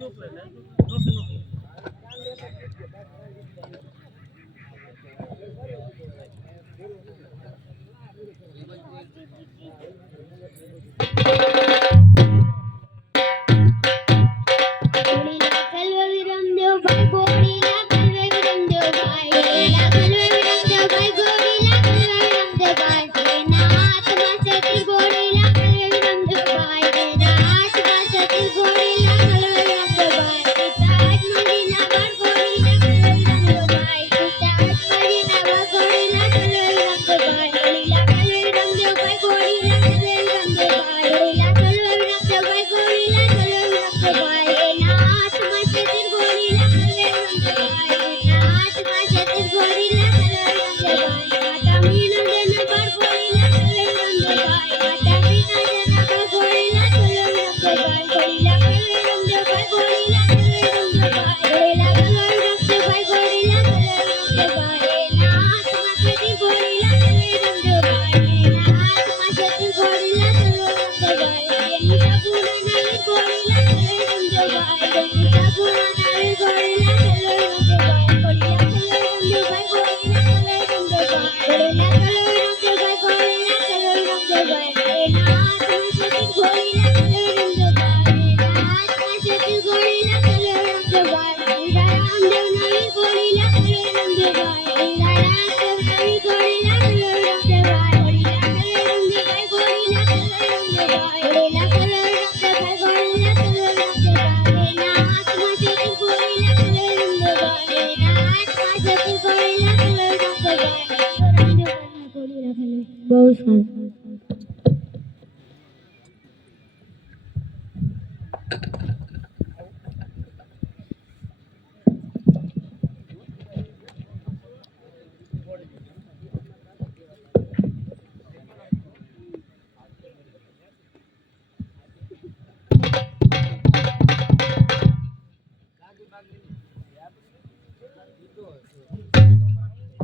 ¿eh? No se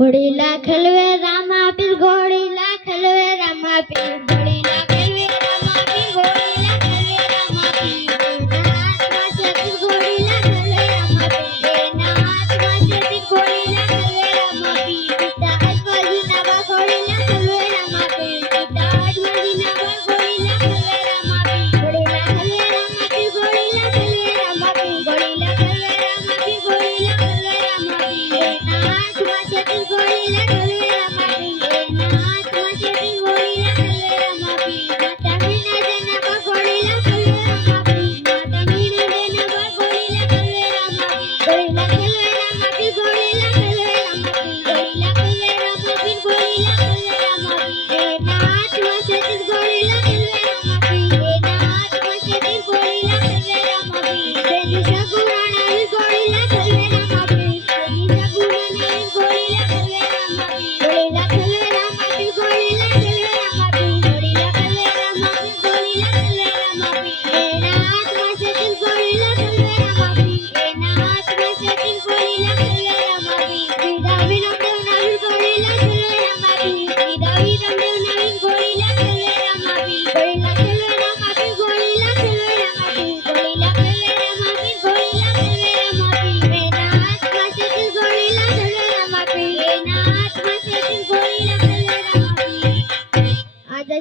ઘોડીલા ખલવે Ram આપીશ ઘોડીલા ખલવે રામ આપીશ ઘોડીલા ખલવે રામ આપીશ ઘોડી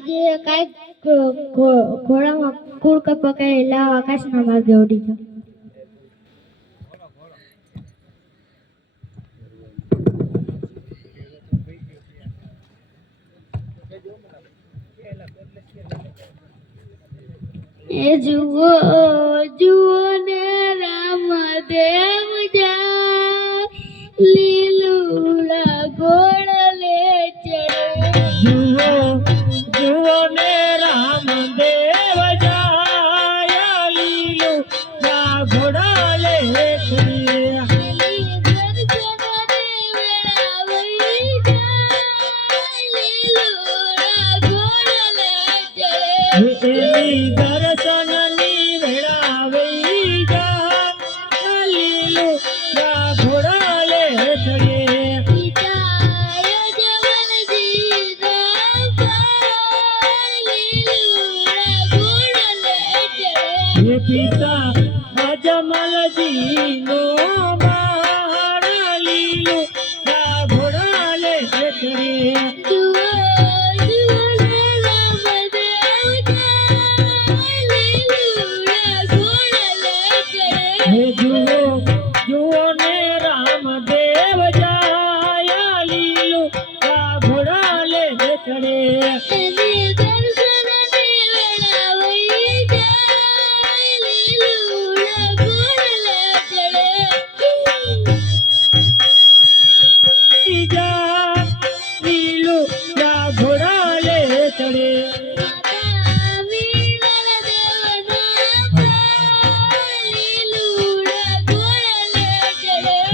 આજે કાંઈક ઘોડામાં કુડક પકડી લાવ આકાશના માર્ગે ઉડી ગયો એ જુઓ જુઓ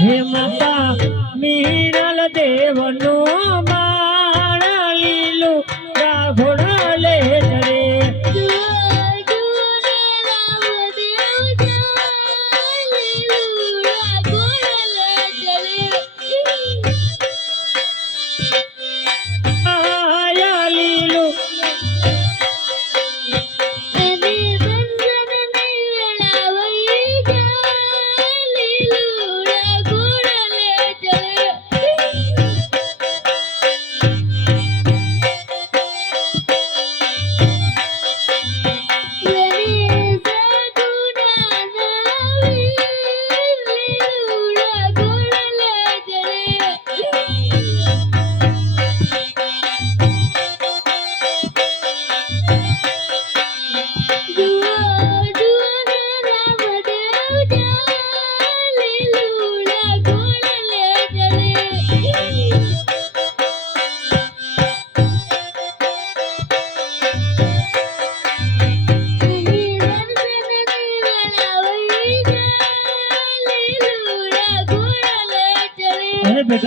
Him up.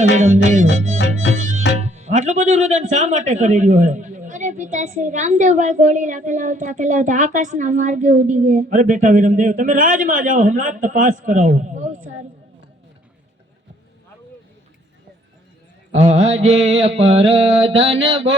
કૃષ્ણ મેડમ આટલું બધું રુદન શા માટે કરી રહ્યો હે અરે પિતાશ્રી રામદેવભાઈ ગોળી લાગેલા હતા પેલા હતા આકાશના માર્ગે ઉડી ગયા. અરે બેટા વિરમદેવ તમે રાજમાં જાઓ હમણાં તપાસ કરાવો. બહુ સારું. આજે પરધન બો